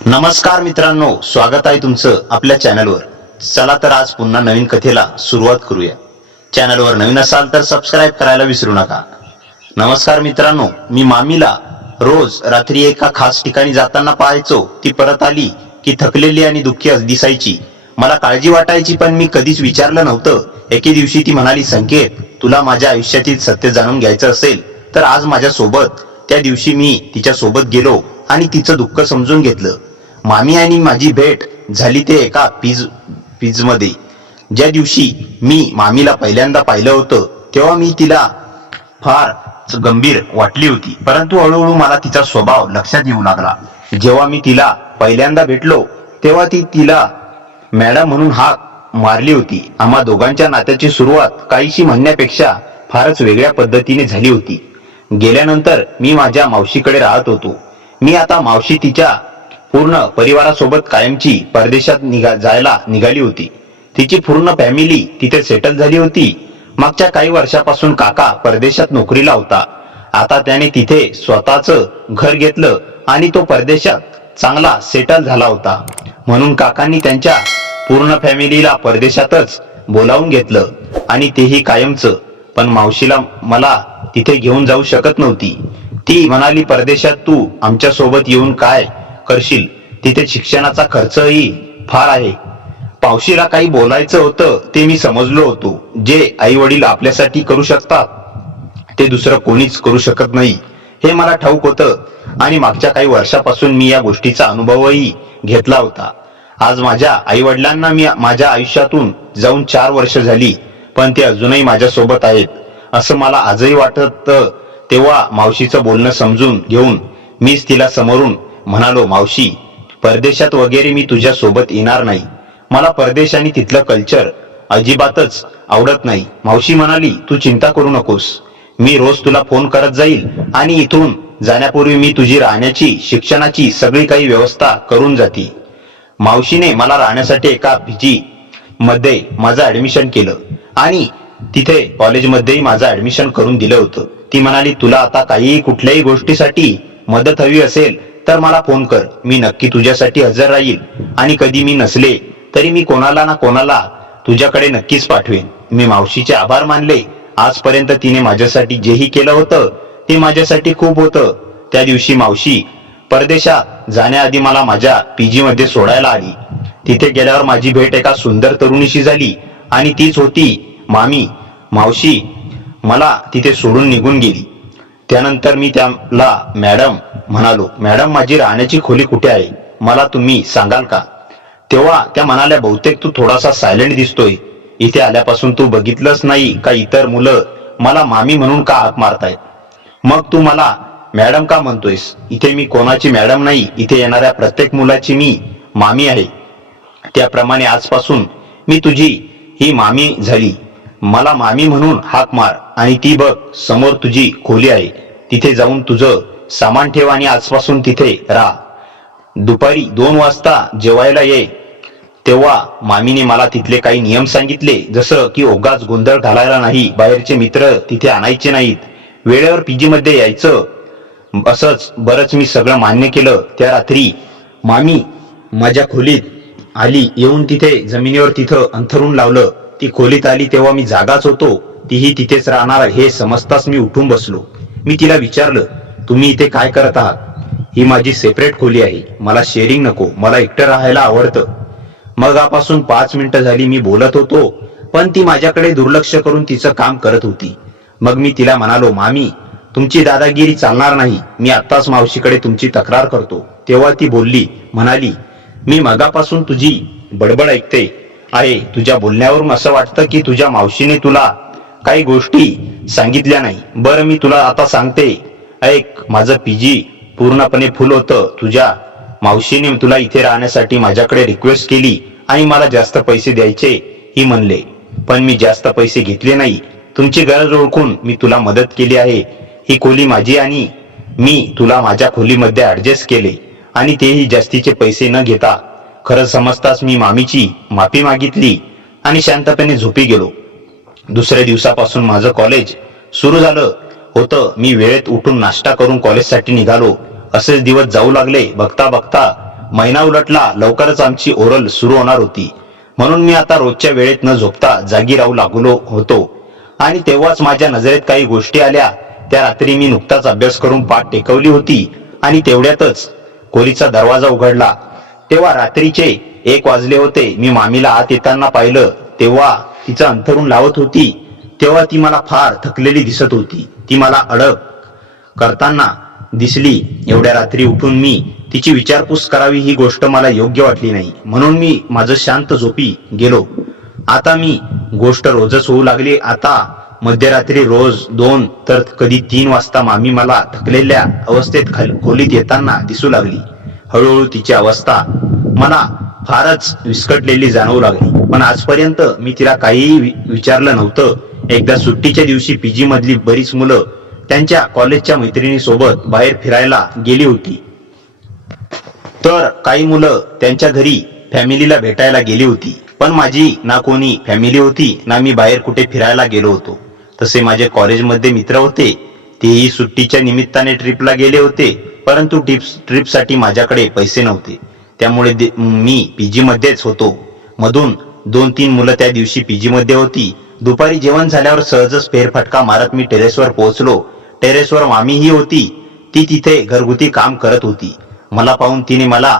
नमस्कार मित्रांनो, स्वागत आहे तुमचं आपल्या चॅनलवर. चला तर आज पुन्हा नवीन कथेला सुरुवात करूया. चॅनलवर नवीन असाल तर सबस्क्राईब करायला विसरू नका. नमस्कार मित्रांनो, मी मामीला रोज रात्री एका खास ठिकाणी जाताना पाहायचो. ती परत आली की थकलेली आणि दुःखी दिसायची. मला काळजी वाटायची, पण मी कधीच विचारलं नव्हतं. एके दिवशी ती म्हणाली, संकेत, तुला माझ्या आयुष्यातील सत्य जाणून घ्यायचं असेल तर आज माझ्या सोबत. त्या दिवशी मी तिच्या सोबत गेलो आणि तिचं दुःख समजून घेतलं. मामी आणि माझी भेट झाली ते एका पीज मध्ये. ज्या दिवशी मी मामीला पहिल्यांदा पाहिलं होतं तेव्हा मी तिला फार गंभीर वाटली होती, परंतु हळूहळू मला तिचा स्वभाव लक्षात येऊ लागला. जेव्हा मी तिला पहिल्यांदा भेटलो तेव्हा ती तिला मॅडम म्हणून हाक मारली होती. आम्हा दोघांच्या नात्याची सुरुवात काहीशी म्हणण्यापेक्षा फारच वेगळ्या पद्धतीने झाली होती. गेल्यानंतर मी माझ्या मावशीकडे राहत होतो. मी आता मावशी तिच्या पूर्ण परिवारासोबत कायमची परदेशात जायला निघाली होती. तिची पूर्ण फॅमिली तिथे सेटल झाली होती. मागच्या काही वर्षापासून काका परदेशात नोकरीला होता. आता त्याने तिथे स्वतःचं घर घेतलं आणि तो परदेशात चांगला सेटल झाला होता. म्हणून काकांनी त्यांच्या पूर्ण फॅमिलीला परदेशातच बोलावून घेतलं आणि तेही कायमचं. पण मावशीला मला तिथे घेऊन जाऊ शकत नव्हती. ती म्हणाली, परदेशात तू आमच्या सोबत येऊन काय करशील? तिथे शिक्षणाचा खर्चही फार आहे. मावशीला काही बोलायचं होतं ते मी समजलो होतो. जे आई वडील आपल्यासाठी करू शकतात ते दुसरं कोणीच करू शकत नाही हे मला ठाऊक होतं. आणि मागच्या काही वर्षापासून मी या गोष्टीचा अनुभवही घेतला होता. आज माझ्या आई वडिलांना मी माझ्या आयुष्यातून जाऊन 4 वर्ष झाली, पण ते अजूनही माझ्या सोबत आहेत असं मला आजही वाटत. तेव्हा मावशीचं बोलणं समजून घेऊन मीच तिला समोरून म्हणालो, मावशी, परदेशात वगैरे मी तुझ्या सोबत येणार नाही. मला परदेश आणि तिथलं कल्चर अजिबातच आवडत नाही. मावशी म्हणाली, तू चिंता करू नकोस. मी रोज तुला फोन करत जाईल आणि इथून जाण्यापूर्वी मी तुझी राहण्याची, शिक्षणाची सगळी काही व्यवस्था करून जाते. मावशीने मला राहण्यासाठी एका पीजी मध्ये माझं ऍडमिशन केलं आणि तिथे कॉलेजमध्येही माझं ऍडमिशन करून दिलं होतं. ती म्हणाली, तुला आता काही कुठल्याही गोष्टीसाठी मदत हवी असेल तर मला फोन कर. मी नक्की तुझ्यासाठी हजर राहील आणि कधी मी नसले तरी मी कोणाला ना कोणाला तुझ्याकडे नक्कीच पाठवेन. मी मावशीचे आभार मानले. आजपर्यंत तिने माझ्यासाठी जेही केलं होतं ते माझ्यासाठी खूप होतं. त्या दिवशी मावशी परदेशात जाण्याआधी मला माझ्या पीजी मध्ये सोडायला आली. तिथे गेल्यावर माझी भेट एका सुंदर तरुणीशी झाली आणि तीच होती मामी. मावशी मला तिथे सोडून निघून गेली. त्यानंतर मी त्याला मॅडम म्हणालो. मॅडम, माझी राहण्याची खोली कुठे आहे, मला तुम्ही सांगाल का? तेव्हा त्या म्हणाल्या, बहुतेक तू थोडासा सायलेंट दिसतोय. इथे आल्यापासून तू बघितलंच नाही का इतर मुलं मला मामी म्हणून का हाक मारतायत? मग तू मला मॅडम का म्हणतोयस? इथे मी कोणाची मॅडम नाही. इथे येणाऱ्या प्रत्येक मुलाची मी मामी आहे. त्याप्रमाणे आजपासून मी तुझी ही मामी झाली. मला मामी म्हणून हाक मार आणि ती बघ, समोर तुझी खोली आहे. तिथे जाऊन तुझं सामान ठेव आणि आजपासून तिथे राहा. दुपारी 2 वाजता जेवायला ये. तेव्हा मामीने मला तिथले काही नियम सांगितले, जसं की ओघाच गोंधळ घालायला नाही, बाहेरचे मित्र तिथे आणायचे नाहीत, वेळेवर पीजी मध्ये यायचं. असंच बरंच मी सगळं मान्य केलं. त्या रात्री मामी माझ्या खोलीत आली. येऊन तिथे जमिनीवर तिथं अंथरून लावलं. ती खोलीत आली तेव्हा मी जागाच होतो. तीही तिथेच राहणार हे समजताच मी उठून बसलो. मी तिला विचारलं, तुम्ही इथे काय करत आहात? ही माझी सेपरेट खोली आहे. मला शेअरिंग नको. मला एकटं राहायला आवडतं. मगापासून 5 मिनिटं झाली मी बोलत होतो, पण ती माझ्याकडे दुर्लक्ष करून तिचं काम करत होती. मग मी तिला म्हणालो, मामी, तुमची दादागिरी चालणार नाही. मी आत्ताच मावशीकडे तुमची तक्रार करतो. तेव्हा ती म्हणाली, मी मगापासून तुझी बडबड ऐकते आहे. तुझ्या बोलण्यावरून असं वाटतं की तुझ्या मावशीने तुला काही गोष्टी सांगितल्या नाही. बरं, मी तुला आता सांगते, ऐक. माझं पीजी पूर्णपणे फुल होतं. तुझ्या मावशीने तुला इथे राहण्यासाठी माझ्याकडे रिक्वेस्ट केली आणि मला जास्त पैसे द्यायचे ही म्हणले, पण मी जास्त पैसे घेतले नाही. तुमची गरज ओळखून मी तुला मदत केली आहे. ही खोली माझी आणि मी तुला माझ्या खोलीमध्ये ऍडजस्ट केले आणि तेही जास्तीचे पैसे न घेता. खरं समजताच मी मामीची माफी मागितली आणि शांतपणे झोपी गेलो. दुसऱ्या दिवसापासून माझं कॉलेज सुरू झालं होतं. मी वेळेत उठून नाश्ता करून कॉलेजसाठी निघालो. असेच दिवस जाऊ लागले. बघता बघता महिना उलटला, लवकरच आमची ओरल सुरू होणार होती. म्हणून मी आता रोजच्या वेळेत न झोपता जागी राहू लागलो होतो. आणि तेव्हाच माझ्या नजरेत काही गोष्टी आल्या. त्या रात्री मी नुकताच अभ्यास करून पाठ टेकवली होती आणि तेवढ्यातच खोलीचा दरवाजा उघडला. तेव्हा रात्रीचे 1 वाजले होते. मी मामीला आत येताना पाहिलं. तेव्हा तिचं अंथरूण लावत होती. तेव्हा ती मला फार थकलेली दिसत होती. ती मला अडक करताना दिसली. एवढ्या रात्री उठून मी तिची विचारपूस करावी ही गोष्ट मला योग्य वाटली नाही. म्हणून मी माझं शांत झोपी गेलो. आता मी गोष्ट रोजच होऊ लागली. आता मध्यरात्री रोज 2 तर कधी 3 वाजता मामी मला थकलेल्या अवस्थेत खोलीत येताना दिसू लागली. हळूहळू तिची अवस्था मला फारच विस्कटलेली जाणवू लागली. पण आजपर्यंत मी तिला काहीही विचारलं नव्हतं. एकदा सुट्टीच्या दिवशी पीजी मधली बरीच मुलं त्यांच्या कॉलेजच्या मैत्रिणीसोबत बाहेर फिरायला गेली होती. तर काही मुलं त्यांच्या घरी फॅमिलीला भेटायला गेली होती. पण माझी ना कोणी फॅमिली होती ना मी बाहेर कुठे फिरायला गेलो होतो. तसे माझे कॉलेजमध्ये मित्र होते. तेही सुट्टीच्या निमित्ताने ट्रिपला गेले होते. परंतु ट्रिपसाठी माझ्याकडे पैसे नव्हते. त्यामुळे मी पीजी मध्येच होतो. मधून 2-3 मुलं त्या दिवशी पीजी मध्ये होती. दुपारी जेवण झाल्यावर सहजच फेरफटका मारत मी टेरेसवर पोहोचलो. टेरेसवर मामीही होती. ती तिथे घरगुती काम करत होती. मला पाहून तिने मला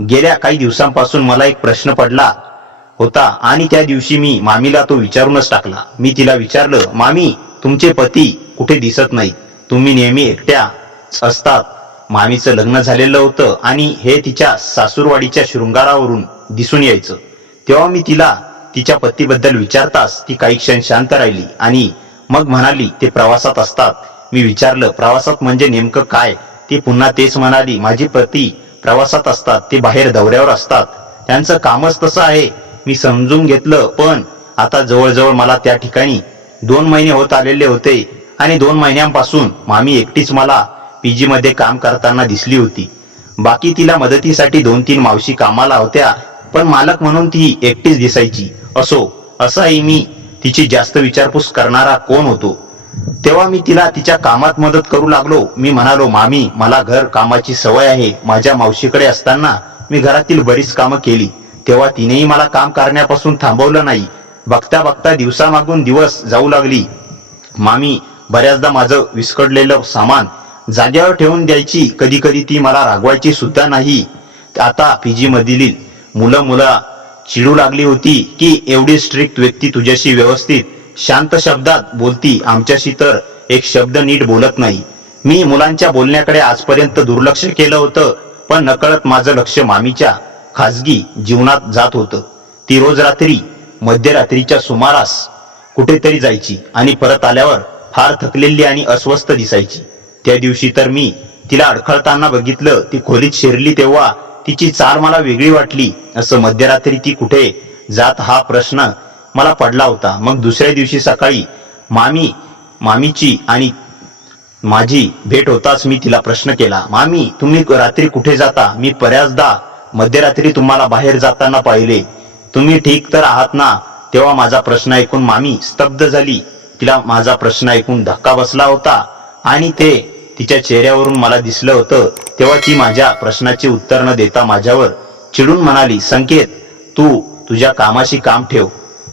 गेल्या काही दिवसांपासून मला एक प्रश्न पडला होता आणि त्या दिवशी मी मामीला तो विचारूनच टाकला. मी तिला विचारलं, मामी, तुमचे पती कुठे दिसत नाही. तुम्ही नेहमी एकट्या असतात. मामीचं लग्न झालेलं होतं आणि हे तिच्या सासूरवाडीच्या शृंगारावरून दिसून यायचं. तेव्हा मी तिला तिच्या पतीबद्दल विचारताच ती काही क्षण शांत राहिली आणि मग म्हणाली, ते प्रवासात असतात. मी विचारलं, प्रवासात म्हणजे नेमकं काय? ती पुन्हा तेच म्हणाली, माझे पती प्रवासात असतात. ते बाहेर दौऱ्यावर असतात. त्यांचं कामच तसं आहे. मी समजून घेतलं. पण आता जवळजवळ मला त्या ठिकाणी 2 महिने होत आलेले होते आणि 2 महिन्यांपासून मामी एकटीच मला पीजी मध्ये काम करताना दिसली होती. बाकी तिला मदतीसाठी 2-3 मावशी कामाला होत्या. पण मालक म्हणून ती एकटीच दिसायची. असाही मी तिची जास्त विचारपूस करणारा कोण होतो. तेव्हा मी तिला तिच्या कामात मदत करू लागलो. मी म्हणालो, मामी, मला घर कामाची सवय आहे. माझ्या मावशीकडे असताना मी घरातील बरीच कामं केली. तेव्हा तिनेही मला काम करण्यापासून थांबवलं नाही. बघता बघता दिवसामागून दिवस जाऊ लागली. मामी बऱ्याचदा माझं विस्कटलेलं सामान जागेवर ठेवून द्यायची. कधी कधी ती मला रागवायची सुद्धा नाही. आता पीजी मधील मुलं चिडू लागली होती की एवढी स्ट्रिक्ट व्यक्ती तुझ्याशी व्यवस्थित शांत शब्दात बोलती, आमच्याशी तर एक शब्द नीट बोलत नाही. मी मुलांच्या बोलण्याकडे आजपर्यंत दुर्लक्ष केलं होतं. पण नकळत माझं लक्ष मामीच्या खाजगी जीवनात जात होतं. ती रोज रात्री मध्यरात्रीच्या सुमारास कुठेतरी जायची आणि परत आल्यावर फार थकलेली आणि अस्वस्थ दिसायची. त्या दिवशी तर मी तिला अडखळताना बघितलं. ती खोलीत शिरली तेव्हा तिची चाल मला वेगळी वाटली. असं मध्यरात्री ती कुठे जात हा प्रश्न मला पडला होता. मग दुसऱ्या दिवशी सकाळी मामीची आणि माझी भेट होताच मी तिला प्रश्न केला, मामी, तुम्ही रात्री कुठे जाता? मी बऱ्याचदा मध्यरात्री तुम्हाला बाहेर जाताना पाहिले. तुम्ही ठीक तर आहात ना? तेव्हा माझा प्रश्न ऐकून मामी स्तब्ध झाली. तिला माझा प्रश्न ऐकून धक्का बसला होता आणि ते तिच्या चेहऱ्यावरून मला दिसलं होतं. तेव्हा ती माझ्या प्रश्नाचे उत्तर न देता माझ्यावर चिडून म्हणाली, संकेत, तू तुझ्या कामाशी काम ठेव.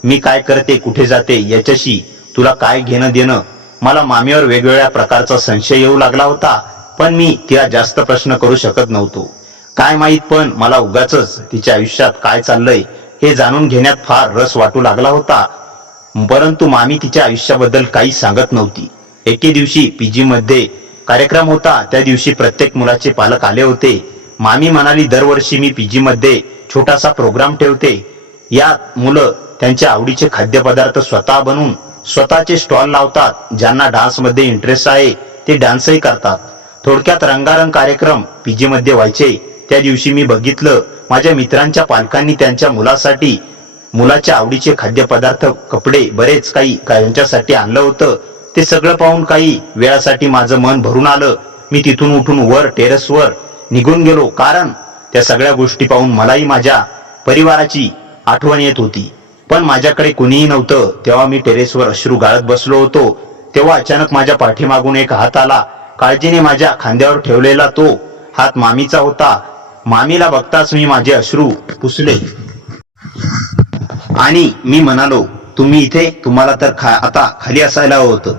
मी काय करते, कुठे जाते याच्याशी तुला काय घेणं देणं? मला मामीवर वेगवेगळ्या प्रकारचा संशय येऊ लागला होता. पण मी तिला जास्त प्रश्न करू शकत नव्हतो. काय माहित, पण मला उगाचच तिच्या आयुष्यात काय चाललंय हे जाणून घेण्यात फार रस वाटू लागला होता. परंतु मामी तिच्या आयुष्याबद्दल काही सांगत नव्हती. एके दिवशी पीजी मध्ये कार्यक्रम होता. त्या दिवशी प्रत्येक मुलाचे पालक आले होते. मामी म्हणाली, दरवर्षी मी पीजी मध्ये छोटासा प्रोग्राम ठेवते. यात मुलं त्यांच्या आवडीचे खाद्यपदार्थ स्वतः बनवून स्वतःचे स्टॉल लावतात. ज्यांना डान्स मध्ये इंटरेस्ट आहे ते डान्सही करतात. थोडक्यात रंगारंग कार्यक्रम पीजी मध्ये व्हायचे. त्या दिवशी मी बघितलं, माझ्या मित्रांच्या पालकांनी त्यांच्या मुलासाठी मुलाच्या आवडीचे खाद्यपदार्थ, कपडे, बरेच काही त्यांच्यासाठी आणलं होतं. ते सगळं पाहून काही वेळासाठी माझं मन भरून आलं. मी तिथून उठून वर टेरेसवर निघून गेलो. कारण त्या सगळ्या गोष्टी पाहून मलाही माझ्या परिवाराची आठवण येत होती. पण माझ्याकडे कुणीही नव्हतं. तेव्हा मी टेरेसवर अश्रू गाळत बसलो होतो. तेव्हा अचानक माझ्या पाठीमागून एक हात आला. काळजीने माझ्या खांद्यावर ठेवलेला तो हात मामीचा होता. मामीला बघताच मी माझे अश्रू पुसले आणि मी म्हणालो, तुम्ही इथे? तुम्हाला तर आता खाली असायला हवं होतं.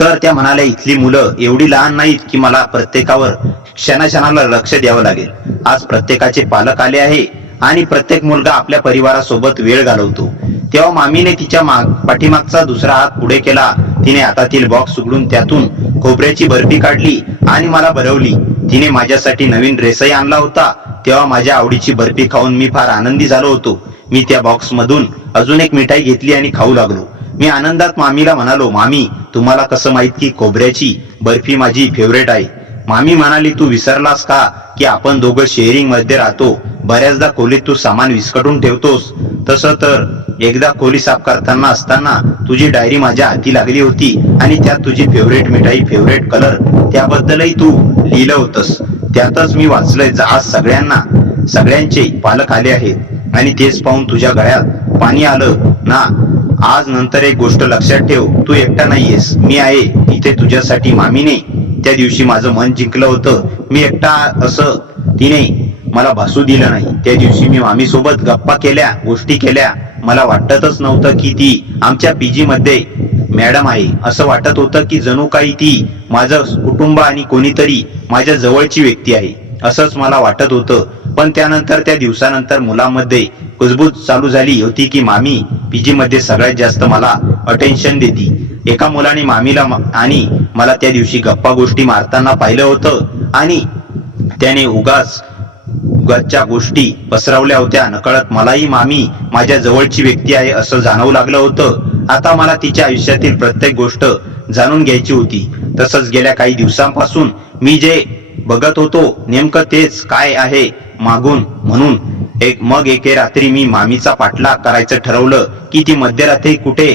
तर त्या म्हणाल्या, इथली मुलं एवढी लहान नाहीत की मला प्रत्येकावर क्षणाक्षणाला लक्ष द्यावं लागेल. आज प्रत्येकाचे पालक आले आहे आणि प्रत्येक मुलगा आपल्या परिवारासोबत वेळ घालवतो. तेव्हा मामीने तिच्या पाठीमागचा दुसरा हात पुढे केला. तिने हातातील बॉक्स उघडून त्यातून खोबऱ्याची बर्फी काढली आणि मला भरवली. तिने माझ्यासाठी नवीन ड्रेसही आणला होता. तेव्हा माझ्या आवडीची बर्फी खाऊन मी फार आनंदी झालो होतो. मी त्या बॉक्स मधून अजून एक मिठाई घेतली आणि खाऊ लागलो. मी आनंदात मामीला म्हणालो, मामी तुम्हाला कसं माहित की खोबऱ्याची बर्फी माझी फेवरेट आहे? मामी म्हणाली, तू विसरलास का की आपण दोघं शेअरिंग मध्ये राहतो? बऱ्याचदा खोलीत तू सामान विस्कटून ठेवतोस. तसं तर एकदा खोली साफ करताना असताना तुझी डायरी माझ्या हाती लागली होती आणि त्यात तुझी फेवरेट मिठाई, फेवरेट कलर त्याबद्दलही तू लिहिलं होतंस. त्यातच मी वाचलंय, आज सगळ्यांचे पालक आले आहेत आणि तेच पाहून तुझ्या गळ्यात पाणी आलं ना. आज नंतर एक गोष्ट लक्षात ठेव, तू एकटा नाहीयेस, मी आहे इथे तुझ्यासाठी. मामीने त्या दिवशी माझं मन जिंकलं होतं. मी एकटा असं तिने मला भासू दिलं नाही. त्या दिवशी मी मामी सोबत गप्पा केल्या, गोष्टी केल्या. मला वाटतच नव्हतं की ती आमच्या पीजी मध्ये मॅडम आहे. असं वाटत होतं की जणू काही ती माझं कुटुंब आणि कोणीतरी माझ्या जवळची व्यक्ती आहे असंच मला वाटत होतं. पण त्यानंतर त्या दिवसानंतर मुलांमध्ये कुजबूज चालू झाली होती की मामी पीजी मध्ये सगळ्यात जास्त मला अटेन्शन देती. एका मुलाने मामीला आणि मला त्या दिवशी गप्पा गोष्टी मारताना पाहिलं होतं आणि त्याने उगाचच्या गोष्टी पसरवल्या होत्या. नकळत मलाही मामी माझ्या जवळची व्यक्ती आहे असं जाणवू लागलं होतं. आता मला तिच्या आयुष्यातील प्रत्येक गोष्ट जाणून घ्यायची होती. तसंच गेल्या काही दिवसांपासून मी जे बघत होतो नेमकं तेच काय आहे मागून. म्हणून एके रात्री मी मामीचा पाठलाग करायचं ठरवलं की ती मध्यरात्री कुठे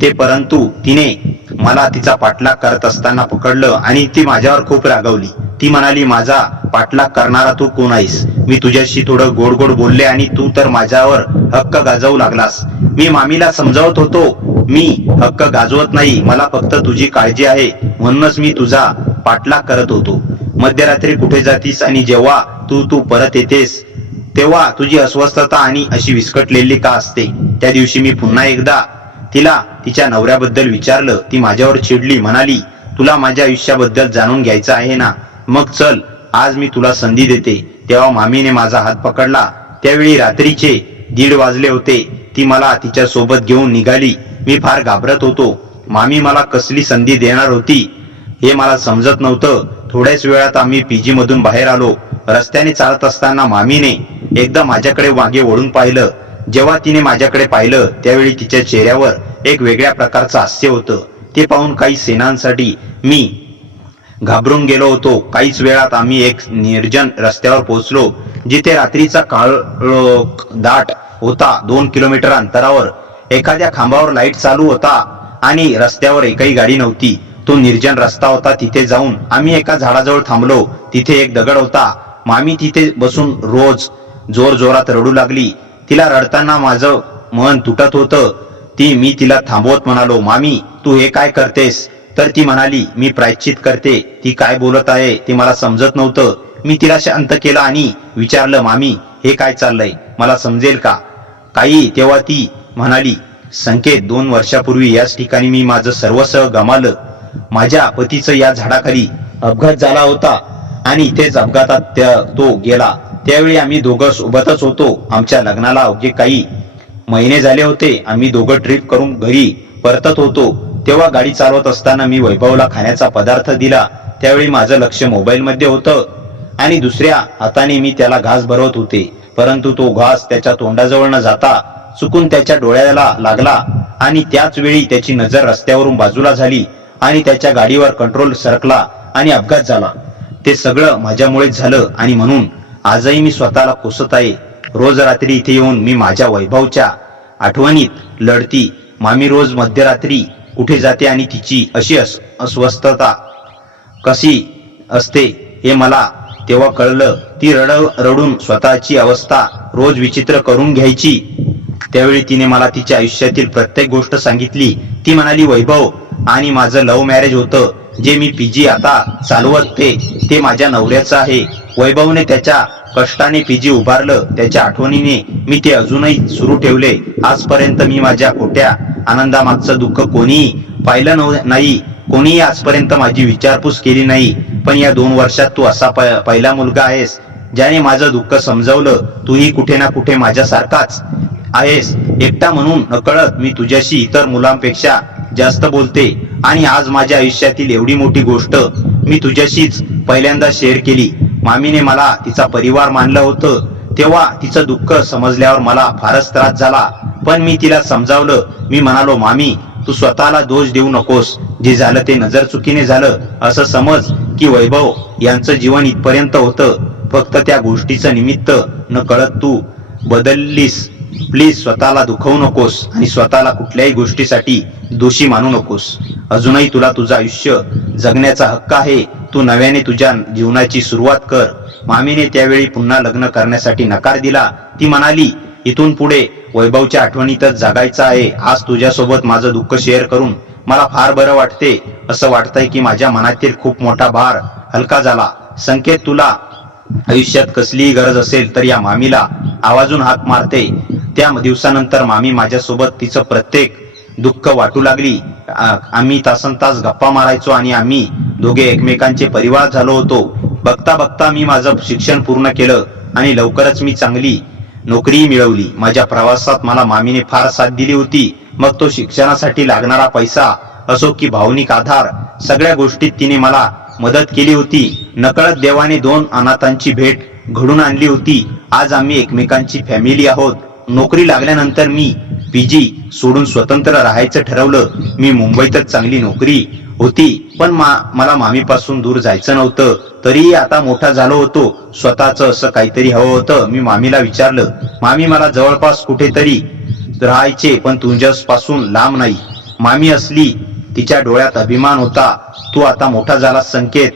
ते, परंतु तिने मला तिचा पाठलाग करत असताना पकडलं आणि ती माझ्यावर खूप रागावली. ती म्हणाली, माझा पाठलाग करणारा तू कोण आहेस? मी तुझ्याशी थोडं गोड गोड बोलले आणि तू तर माझ्यावर हक्क गाजवू लागलास. मी मामीला समजावत होतो, मी हक्क गाजवत नाही, मला फक्त तुझी काळजी आहे म्हणूनच मी तुझा पाठलाग करत होतो. मध्यरात्री कुठे जातीस आणि जेव्हा तू परत येतेस तेव्हा तुझी अस्वस्थता आणि अशी विस्कटलेली का असते? त्या दिवशी मी पुन्हा एकदा तिला तिच्या नवऱ्याबद्दल विचारलं. ती माझ्यावर चिडली, म्हणाली, तुला माझ्या आयुष्याबद्दल जाणून घ्यायचं आहे ना, मग चल आज मी तुला संधी देते. तेव्हा मामीने माझा हात पकडला. त्यावेळी रात्रीचे 1:30 वाजले होते. ती मला तिच्या सोबत घेऊन निघाली. मी फार घाबरत होतो. मामी मला कसली संधी देणार होती हे मला समजत नव्हतं. थोड्याच वेळात आम्ही पीजी मधून बाहेर आलो. रस्त्याने चालत असताना मामीने एकदा माझ्याकडे मागे वळून पाहिलं. जेव्हा तिने माझ्याकडे पाहिलं त्यावेळी तिच्या चेहऱ्यावर एक वेगळ्या प्रकारचं हास्य होतं. ते पाहून काही सेनांसाठी मी घाबरून गेलो होतो. काहीच वेळात आम्ही एक निर्जन रस्त्यावर पोहोचलो जिथे रात्रीचा काळ दाट होता. 2 किलोमीटर अंतरावर एखाद्या खांबावर लाईट चालू होता आणि रस्त्यावर एकही गाडी नव्हती. तो निर्जन रस्ता होता. तिथे जाऊन आम्ही एका झाडाजवळ थांबलो. तिथे एक दगड होता. मामी तिथे बसून रोज जोर जोरात रडू लागली. तिला रडताना माझं मन तुटत होतं. मी तिला थांबवत म्हणालो, मामी तू हे काय करतेस? तर ती म्हणाली, मी प्रायश्चित करते. ती काय बोलत आहे ते मला समजत नव्हतं. मी तिला शांत केलं आणि विचारलं, मामी हे काय चाललंय, मला समजेल का काही? तेव्हा ती म्हणाली, संकेत 2 वर्षापूर्वी याच ठिकाणी मी माझं सर्वस्व गमावलं. माझ्या पतीचं या झाडाखाली अपघात झाला होता आणि इथेच अपघातात तो गेला. त्यावेळी आम्ही दोघं सोबतच होतो. आमच्या लग्नाला अवघे काही महिने झाले होते. आम्ही दोघं ट्रिप करून घरी परतत होतो. तेव्हा गाडी चालवत असताना मी वैभवला खाण्याचा पदार्थ दिला. त्यावेळी माझं लक्ष मोबाईल मध्ये होतं आणि दुसऱ्या हाताने मी त्याला घास भरवत होते. परंतु तो घास त्याच्या तोंडाजवळ न जाता चुकून त्याच्या डोळ्याला लागला आणि त्याच वेळी त्याची नजर रस्त्यावरून बाजूला झाली आणि त्याच्या गाडीवर कंट्रोल सरकला आणि अपघात झाला. ते सगळं माझ्यामुळेच झालं आणि म्हणून आजही मी स्वतःला कोसत आहे. रोज रात्री इथे येऊन मी माझ्या वैभवच्या आठवणीत लढती. मामी रोज मध्यरात्री कुठे जाते आणि तिची अशी अस्वस्थता कशी असते हे मला तेव्हा कळलं. ती रडून स्वतःची अवस्था रोज विचित्र करून घ्यायची. त्यावेळी तिने मला तिच्या आयुष्यातील प्रत्येक गोष्ट सांगितली. ती म्हणाली, वैभव आणि माझं लव्ह मॅरेज होतं. जे मी पीजी आता चालवत ते माझ्या नवऱ्याचं आहे. वैभवने त्याच्या कष्टाने पीजी उभारलं, त्याच्या आठवणीने मी ते अजूनही सुरू ठेवले. आजपर्यंत मी माझ्या खोट्या आनंदामागचं दुःख कोणीही पाहिलं नाही, कोणीही आजपर्यंत माझी विचारपूस केली नाही. पण या 2 वर्षात तू असा पहिला मुलगा आहेस ज्याने माझं दुःख समजावलं. तूही कुठे ना कुठे माझ्यासारखाच आहेस. एकटा म्हणून नकळत मी तुझ्याशी इतर मुलांपेक्षा जास्त बोलते आणि आज माझ्या आयुष्यातील एवढी मोठी गोष्ट मी तुझ्याशीच पहिल्यांदा शेअर केली. मामीने मला तिचा परिवार मानलं होतं, तेव्हा तिचं दुःख समजल्यावर मला फारच त्रास झाला. पण मी तिला समजावलं. मी म्हणालो, मामी तू स्वतःला दोष देऊ नकोस. जे झालं ते नजर चुकीने झालं असं समज की वैभव यांचं जीवन इथपर्यंत होतं फक्त त्या गोष्टीचं निमित्त नकळत तू बदललीस. प्लीज स्वतःला दुखवू नकोस आणि स्वतःला कुठल्याही गोष्टीसाठी दोषी मानू नकोस. अजूनही तुला तुझं आयुष्य जगण्याचा हक्क आहे. तू नव्याने तुझ्या जीवनाची सुरुवात कर. मामीने त्यावेळी पुन्हा लग्न करण्यासाठी नकार दिला. ती म्हणाली, इथून पुढे वैभवच्या आठवणीतच जगायचं आहे. आज तुझ्यासोबत माझं दुःख शेअर करून मला फार बरं वाटते. असं वाटतंय की माझ्या मनातील खूप मोठा भार हलका झाला. संकेत, तुला आयुष्यात कसलीही गरज असेल तर या मामीला आवाजून हाक मारते. त्या दिवसानंतर मामी माझ्यासोबत तिचं प्रत्येक दुःख वाटू लागली. आम्ही तासनतास गप्पा मारायचो आणि आम्ही दोघे एकमेकांचे परिवार झालो होतो. बघता बघता मी माझं शिक्षण पूर्ण केलं आणि लवकरच मी चांगली नोकरीही मिळवली. माझ्या प्रवासात मला मामीने फार साथ दिली होती. मग तो शिक्षणासाठी लागणारा पैसा असो की भावनिक आधार, सगळ्या गोष्टीत तिने मला मदत केली होती. नकळत देवाने 2 अनाथांची भेट घडून आणली होती. आज आम्ही एकमेकांची फॅमिली आहोत. नोकरी लागल्यानंतर मी पीजी सोडून स्वतंत्र राहायचं ठरवलं. मी मुंबईतच चांगली नोकरी होती, पण मला मामीपासून दूर जायचं नव्हतं. तरीही आता मोठा झालो होतो. स्वतःचं असं काहीतरी हवं होतं. मी मामीला विचारलं, मामी मला जवळपास कुठेतरी राहायचे पण तुझ्यापासून लांब नाही. मामी असली तिच्या डोळ्यात अभिमान होता. तू आता मोठा झालास संकेत.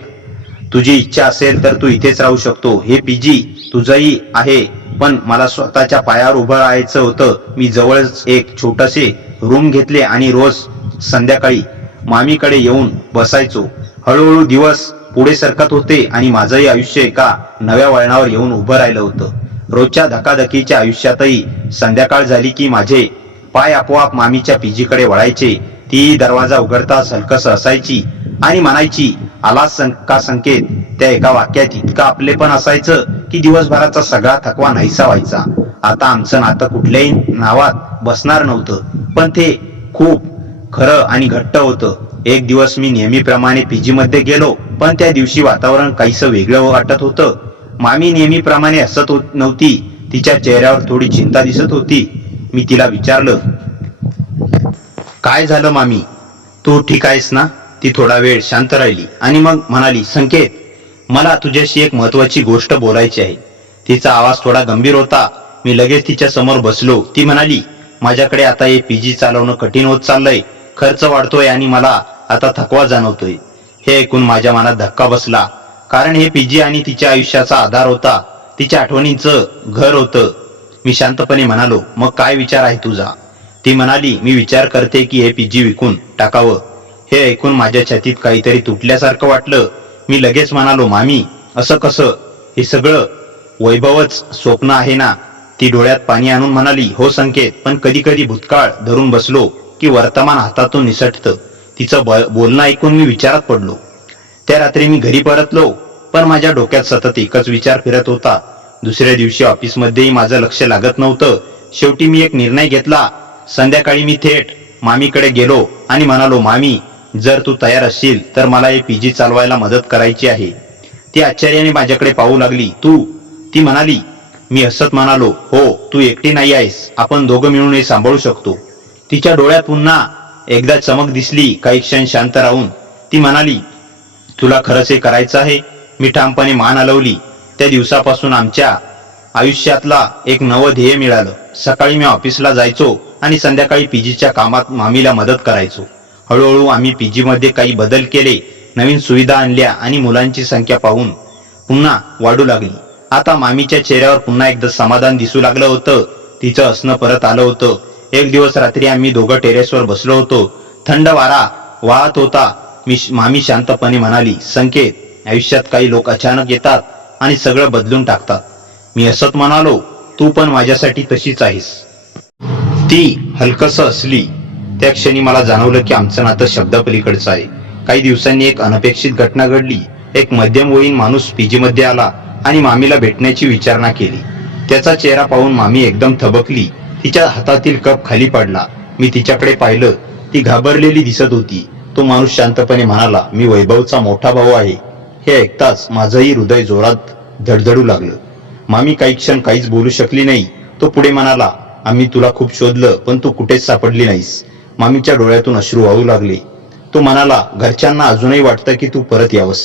तुझी इच्छा असेल तर तू इथेच राहू शकतो. हे पीजी तुझंही आहे, पण मला स्वतःच्या पायावर उभं राहायचं होतं. मी जवळच एक छोटेसे रूम घेतले आणि रोज संध्याकाळी मामीकडे येऊन बसायचो. हळूहळू दिवस पुढे सरकत होते आणि माझंही आयुष्य एका नव्या वळणावर येऊन उभं राहिलं होतं. रोजच्या धकाधकीच्या आयुष्यातही संध्याकाळ झाली की माझे पाय आपोआप मामीच्या पीजीकडे वळायचे. ती दरवाजा उघडताच हलकस असायची आणि म्हणायची, आलास का संकेत. त्या एका वाक्यात इतकं आपलेपण असायचं की दिवसभराचा सगळा थकवा नाहीसा व्हायचा. आता आमचं नातं कुठल्याही नावात बसणार नव्हतं, पण ते खूप खरं आणि घट्ट होतं. एक दिवस मी नेहमीप्रमाणे पीजी मध्ये गेलो, पण त्या दिवशी वातावरण काहीसं वेगळं वाटत होतं. मामी नेहमीप्रमाणे हसत नव्हती. तिच्या चेहऱ्यावर थोडी चिंता दिसत होती. मी तिला विचारलं, काय झालं मामी, तू ठीक आहेस ना? ती थोडा वेळ शांत राहिली आणि मग म्हणाली, संकेत मला तुझ्याशी एक महत्वाची गोष्ट बोलायची आहे. तिचा आवाज थोडा गंभीर होता. मी लगेच तिच्या समोर बसलो. ती म्हणाली, माझ्याकडे आता हे पीजी चालवणं कठीण होत चाललंय. खर्च वाढतोय आणि मला आता थकवा जाणवतोय. हे ऐकून माझ्या मनात धक्का बसला, कारण हे पीजी आणि तिच्या आयुष्याचा आधार होता, तिच्या आठवणींचं घर होतं. मी शांतपणे म्हणालो, मग काय विचार आहे तुझा? ती म्हणाली, मी विचार करते की हे पीजी विकून टाकावं. हे ऐकून माझ्या छातीत काहीतरी तुटल्यासारखं वाटलं. मी लगेच म्हणालो, मामी असं कसं? हे सगळं वैभवच स्वप्न आहे ना? ती डोळ्यात पाणी आणून म्हणाली, हो संकेत, पण कधी कधी भूतकाळ धरून बसलो की वर्तमान हातातून निसटतं. तिचं बोलणं ऐकून मी विचारात पडलो. त्या रात्री मी घरी परतलो, पण माझ्या डोक्यात सतत एकच विचार फिरत होता. दुसऱ्या दिवशी ऑफिसमध्येही माझं लक्ष लागत नव्हतं. शेवटी मी एक निर्णय घेतला. संध्याकाळी मी थेट मामीकडे गेलो आणि म्हणालो, मामी जर तू तयार असशील तर मला हे पीजी चालवायला मदत करायची आहे. ती आश्चर्याने माझ्याकडे पाहू लागली. तू? ती म्हणाली. मी हसत म्हणालो, हो, तू एकटी नाही आहेस. आपण दोघं मिळून हे सांभाळू शकतो. तिच्या डोळ्यात पुन्हा एकदा चमक दिसली. काही क्षण शांत राहून ती म्हणाली, तुला खरंच हे करायचं आहे? मी ठामपणे मान हलवली. त्या दिवसापासून आमच्या आयुष्यातला एक नवं ध्येय मिळालं. सकाळी मी ऑफिसला जायचो आणि संध्याकाळी पीजीच्या कामात मामीला मदत करायचो. हळूहळू आम्ही पीजी मध्ये काही बदल केले, नवीन सुविधा आणल्या आणि मुलांची संख्या पाहून पुन्हा वाढू लागली. आता मामीच्या चेहऱ्यावर पुन्हा एकदा समाधान दिसू लागलं होतं. तिचं हसणं परत आलं होतं. एक दिवस रात्री आम्ही दोघं टेरेसवर बसलो होतो. थंड वारा वाहत होता. मामी शांतपणे म्हणाली, संकेत, आयुष्यात काही लोक अचानक येतात आणि सगळं बदलून टाकतात. मी असत म्हणालो, तू पण माझ्यासाठी तशीच आहेस. ती हलकसं असली. त्या क्षणी मला जाणवलं की आमचं नातं शब्दापलीकडचं आहे. काही दिवसांनी एक अनपेक्षित घटना घडली. एक मध्यमवयीन माणूस पीजीमध्ये आला आणि मामीला भेटण्याची विचारणा केली. त्याचा चेहरा पाहून मामी एकदम थबकली. तिच्या हातातील कप खाली पडला. मी तिच्याकडे पाहिलं. ती घाबरलेली दिसत होती. तो माणूस शांतपणे म्हणाला, मी वैभवचा मोठा भाऊ आहे. हे ऐकताच माझंही हृदय जोरात धडधडू लागलं. मामी काही क्षण काहीच बोलू शकली नाही. तो पुढे म्हणाला, आम्ही तुला खूप शोधलं, पण तू कुठेच सापडली नाहीस. मामीच्या डोळ्यातून अश्रू वाहू लागले. तो म्हणाला, घरच्यांना अजूनही वाटतं की तू परत यावंस.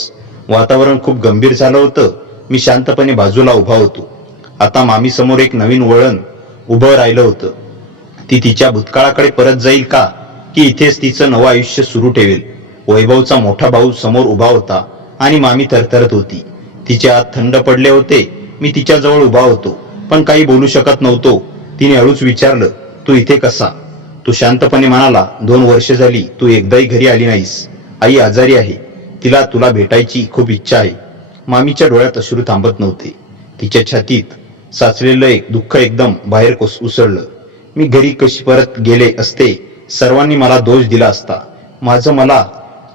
वातावरण खूप गंभीर झालं होतं. मी शांतपणे बाजूला उभा होतो. आता मामी समोर एक नवीन वळण उभं राहिलं होतं. ती तिच्या भूतकाळाकडे परत जाईल का, की इथेच तिचं नवं आयुष्य सुरू ठेवेल? वैभवचा मोठा भाऊ समोर उभा होता आणि मामी थरथरत होती. तिचे हात थंड पडले होते. मी तिच्याजवळ उभा होतो, पण काही बोलू शकत नव्हतो. तिने हळूच विचारलं, तू इथे कसा? तो शांतपणे म्हणाला, 2 वर्ष झाली तू एकदाही घरी आली नाहीस. आई आजारी आहे. तिला तुला भेटायची खूप इच्छा आहे. मामीच्या डोळ्यात अश्रू थांबत नव्हते. तिच्या छातीत साचलेलं एक दुःख एकदम बाहेर उसळलं. मी घरी कशी परत गेले असते, सर्वांनी मला दोष दिला असता. माझं मला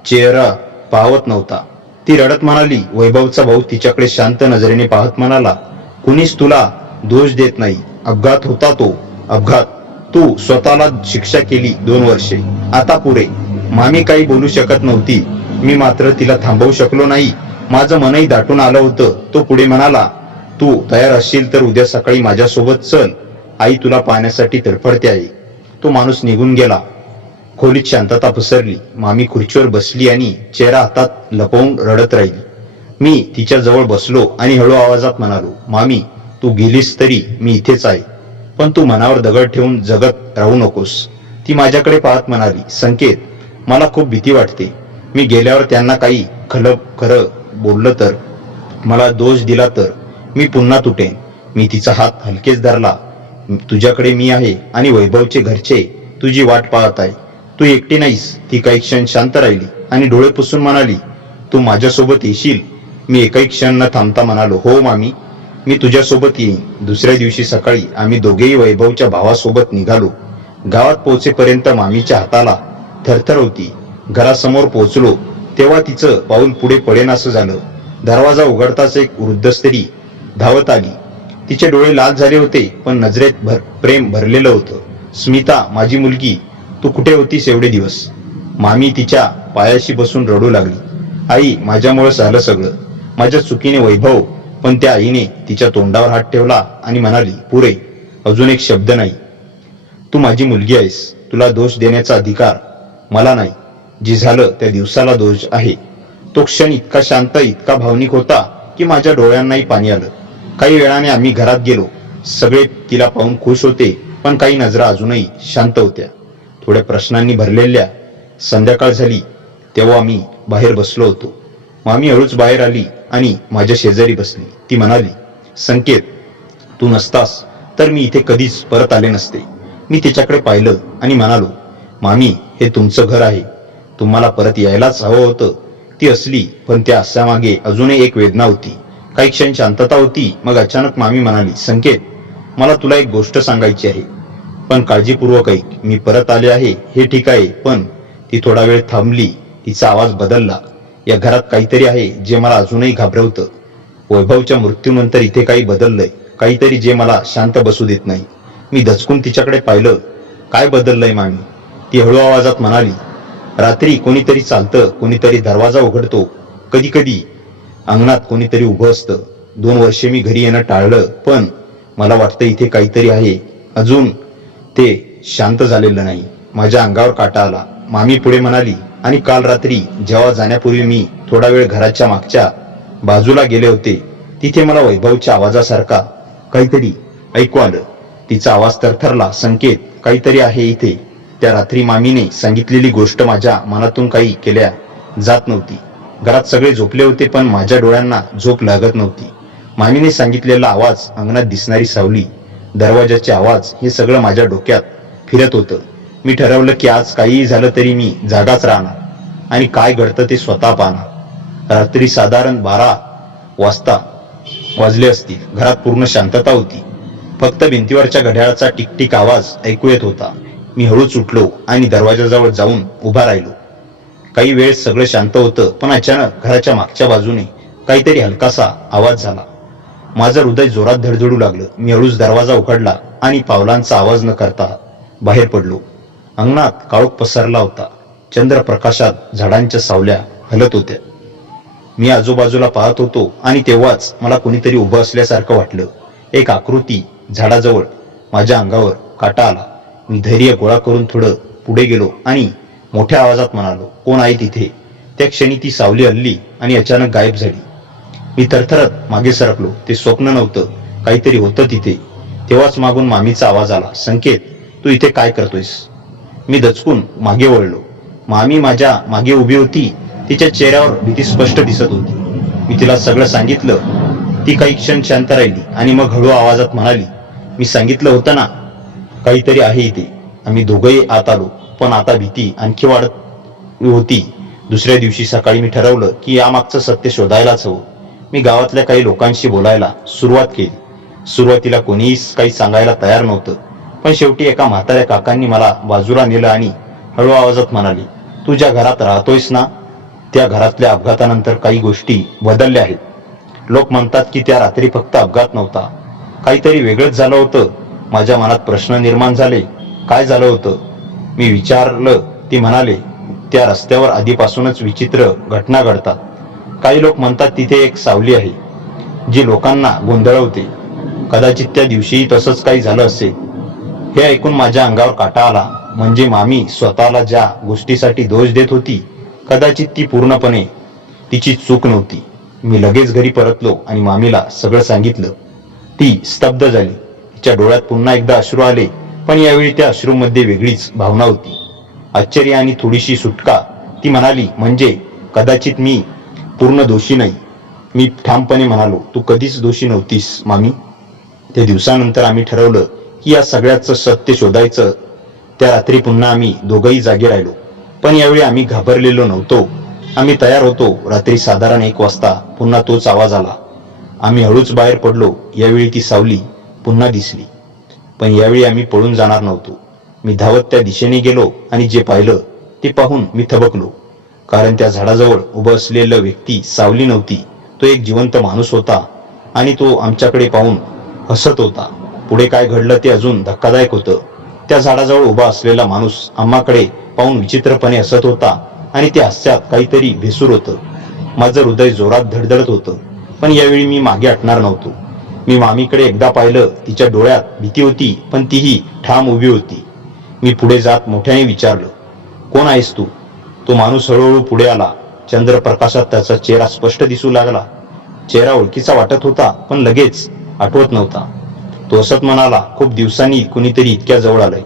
चेहरा पाहत नव्हता. ती रडत म्हणाली. वैभवचा भाऊ तिच्याकडे शांत नजरेने पाहत म्हणाला, कुणीच तुला दोष देत नाही. अपघात होता तो. अपघात. तू स्वतःला शिक्षा केली 2 वर्षे. आता पुरे. मामी काही बोलू शकत नव्हती. मी मात्र तिला थांबवू शकलो नाही. माझं मनही दाटून आलं होतं. तो पुढे म्हणाला, तू तयार असशील तर उद्या सकाळी माझ्यासोबत चल. आई तुला पाहण्यासाठी तडफडते आहे. तो माणूस निघून गेला. खोलीत शांतता पसरली. मामी खुर्चीवर बसली आणि चेहरा हातात लपवून रडत राहिली. मी तिच्या जवळ बसलो आणि हळू आवाजात म्हणालो, मामी, तू गेलीस तरी मी इथेच आहे, पण तू मनावर दगड ठेवून जगत राहू नकोस. ती माझ्याकडे पाहत म्हणाली, संकेत, मला खूप भीती वाटते. मी गेल्यावर त्यांना काही खरं बोललं तर, मला दोष दिला तर मी पुन्हा तुटेन. मी तिचा हात हलकेच धरला. तुझ्याकडे मी आहे आणि वैभवचे घरचे तुझी वाट पाहत आहे. तू एकटी नाहीस. ती काही क्षण शांत राहिली आणि डोळे पुसून म्हणाली, तू माझ्यासोबत येशील? मी एकही क्षण न थांबता म्हणालो, हो मामी, मी तुझ्यासोबत येईन. दुसऱ्या दिवशी सकाळी आम्ही दोघेही वैभवच्या भावासोबत निघालो. गावात पोहोचेपर्यंत मामीच्या हाताला थरथर होती. घरासमोर पोहोचलो तेव्हा तिचं पाऊल पुढे पडेनासं झालं. दरवाजा उघडताच एक वृद्ध स्त्री धावत आली. तिचे डोळे लाल झाले होते, पण नजरेत प्रेम भरलेलं होतं. स्मिता, माझी मुलगी, तू कुठे होतीस एवढे दिवस? मामी तिच्या पायाशी बसून रडू लागली. आई, माझ्यामुळे झालं सगळं. माझ्या चुकीने वैभव. पण त्या आईने तिच्या तोंडावर हात ठेवला आणि म्हणाली, पुरे, अजून एक शब्द नाही. तू माझी मुलगी आहेस. तुला दोष देण्याचा अधिकार मला नाही. जे झालं त्या दिवसाला दोष आहे. तो क्षण इतका शांत, इतका भावनिक होता की माझ्या डोळ्यांनाही पाणी आलं. काही वेळाने आम्ही घरात गेलो. सगळे तिला पाहून खुश होते, पण काही नजरा अजूनही शांत होत्या, थोड्या प्रश्नांनी भरलेल्या. संध्याकाळ झाली तेव्हा आम्ही बाहेर बसलो होतो. मामी हळूच बाहेर आली आणि माझ्या शेजारी बसली. ती म्हणाली, संकेत, तू नसतास तर मी इथे कधीच परत आले नसते. मी तिच्याकडे पाहिलं आणि म्हणालो, मामी, हे तुमचं घर आहे. तुम्हाला परत यायलाच हवं होतं. ती असली, पण त्या हास्यामागे अजूनही एक वेदना होती. काही क्षण शांतता होती. मग अचानक मामी म्हणाली, संकेत, मला तुला एक गोष्ट सांगायची आहे, पण काळजीपूर्वक ऐक. मी परत आले आहे हे ठीक आहे, पण ती थोडा वेळ थांबली. तिचा आवाज बदलला. या घरात काहीतरी आहे जे मला अजूनही घाबरवतं. वैभवच्या मृत्यूनंतर इथे काही बदललंय, काहीतरी जे मला शांत बसू देत नाही. मी दचकून तिच्याकडे पाहिलं. काय बदललंय मामी? ती हळू आवाजात म्हणाली, रात्री कोणीतरी चालतं, कोणीतरी दरवाजा उघडतो, कधी कधी अंगणात कोणीतरी उभं असतं. 2 वर्षे मी घरी येणं टाळलं, पण मला वाटतं इथे काहीतरी आहे. अजून ते शांत झालेलं नाही. माझ्या अंगावर काटा आला. मामी पुढे म्हणाली, आणि काल रात्री जेव्हा जाण्यापूर्वी मी थोडा वेळ घराच्या मागच्या बाजूला गेले होते, तिथे मला वैभवच्या आवाजासारखा काहीतरी ऐकू आलं. तिचा आवाज थरथरला, संकेत, काहीतरी आहे इथे. त्या रात्री मामीने सांगितलेली गोष्ट माझ्या मनातून काही केल्या जात नव्हती. घरात सगळे झोपले होते, पण माझ्या डोळ्यांना झोप लागत नव्हती. मामीने सांगितलेला आवाज, अंगणात दिसणारी सावली, दरवाजाचे आवाज, हे सगळं माझ्या डोक्यात फिरत होतं. मी ठरवलं की आज काहीही झालं तरी मी जागाच राहणार आणि काय घडतं ते स्वतः पाहणार. रात्री साधारण 12 वाजता वाजले असतील. घरात पूर्ण शांतता होती. फक्त भिंतीवरच्या घड्याळाचा टिकटिक आवाज ऐकू येत होता. मी हळूच उठलो आणि दरवाजाजवळ जाऊन उभा राहिलो. काही वेळ सगळं शांत होतं, पण अचानक घराच्या मागच्या बाजूने काहीतरी हलकासा आवाज झाला. माझं हृदय जोरात धडधडू लागलं. मी हळूच दरवाजा उघडला आणि पावलांचा आवाज न करता बाहेर पडलो. अंगणात काळोख पसरला होता. चंद्रप्रकाशात झाडांच्या सावल्या हलत होत्या. मी आजूबाजूला पाहत होतो आणि तेव्हाच मला कोणीतरी उभं असल्यासारखं वाटलं. एक आकृती झाडाजवळ. माझ्या अंगावर काटा आला. मी धैर्य गोळा करून थोडं पुढे गेलो आणि मोठ्या आवाजात म्हणालो, कोण आहे तिथे? त्या क्षणी ती सावली हलली आणि अचानक गायब झाली. मी थरथरत मागे सरकलो. ते स्वप्न नव्हतं, काहीतरी होतं तिथे. तेव्हाच मागून मामीचा आवाज आला, संकेत, तू इथे काय करतोयस? मी दचकून मागे वळलो. मामी माझ्या मागे उभी होती. तिच्या चेहऱ्यावर भीती स्पष्ट दिसत होती. मी तिला सगळं सांगितलं. ती काही क्षण शांत राहिली आणि मग हळू आवाजात म्हणाली, मी सांगितलं होतं ना, काहीतरी आहे इथे. आम्ही दोघंही आत आलो, पण आता भीती आणखी वाढत होती. दुसऱ्या दिवशी सकाळी मी ठरवलं की यामागचं सत्य शोधायलाच हवं. मी गावातल्या काही लोकांशी बोलायला सुरुवात केली. सुरुवातीला कोणीही काही सांगायला तयार नव्हतं, पण शेवटी एका म्हाताऱ्या काकांनी मला बाजूला नेलं आणि हळू आवाजात म्हणाली, तू ज्या घरात राहतोयस ना, त्या घरातल्या अपघातानंतर काही गोष्टी बदलल्या आहेत. लोक म्हणतात की त्या रात्री फक्त अपघात नव्हता, काहीतरी वेगळंच झालं होतं. माझ्या मनात प्रश्न निर्माण झाले, काय झालं होतं? मी विचारलं. ती म्हणाले, त्या रस्त्यावर आधीपासूनच विचित्र घटना घडतात. काही लोक म्हणतात तिथे एक सावली आहे जी लोकांना गोंधळवते. कदाचित त्या दिवशीही तसंच काही झालं असेल. हे ऐकून माझ्या अंगावर काटा आला. म्हणजे मामी स्वतःला ज्या गोष्टीसाठी दोष देत होती, कदाचित ती पूर्णपणे तिची चूक नव्हती. मी लगेच घरी परतलो आणि मामीला सगळं सांगितलं. ती स्तब्ध झाली. तिच्या डोळ्यात पुन्हा एकदा अश्रू आले, पण यावेळी त्या अश्रूमध्ये वेगळीच भावना होती, आश्चर्य आणि थोडीशी सुटका. ती म्हणाली, म्हणजे कदाचित मी पूर्ण दोषी नाही. मी ठामपणे म्हणालो, तू कधीच दोषी नव्हतीस मामी. त्या दिवसानंतर आम्ही ठरवलं की या सगळ्याचं सत्य शोधायचं. त्या रात्री पुन्हा आम्ही दोघंही जागे राहिलो, पण यावेळी आम्ही घाबरलेलो नव्हतो. आम्ही तयार होतो. रात्री साधारण 1 वाजता पुन्हा तोच आवाज आला. आम्ही हळूच बाहेर पडलो. यावेळी ती सावली पुन्हा दिसली, पण यावेळी आम्ही पळून जाणार नव्हतो. मी धावत त्या दिशेने गेलो आणि जे पाहिलं ते पाहून मी थबकलो. कारण त्या झाडाजवळ उभं असलेलं व्यक्ती सावली नव्हती, तो एक जिवंत माणूस होता आणि तो आमच्याकडे पाहून हसत होता. पुढे काय घडलं ते अजून धक्कादायक होतं. त्या झाडाजवळ उभा असलेला माणूस आम्हाकडे पाहून विचित्रपणे हसत होता आणि त्या हास्यात काहीतरी भेसूर होतं. माझं हृदय जोरात धडधडत होतं, पण यावेळी मी मागे हटणार नव्हतो. मी मामीकडे एकदा पाहिलं. तिच्या डोळ्यात भीती होती, पण तीही ठाम उभी होती. मी पुढे जात मोठ्याने विचारलं, कोण आहेस तू? तो माणूस हळूहळू पुढे आला. चंद्रप्रकाशात त्याचा चेहरा स्पष्ट दिसू लागला. चेहरा ओळखीचा वाटत होता, पण लगेच आठवत नव्हता. तो हसत म्हणाला, खूप दिवसांनी कुणीतरी इतक्या जवळ आलंय.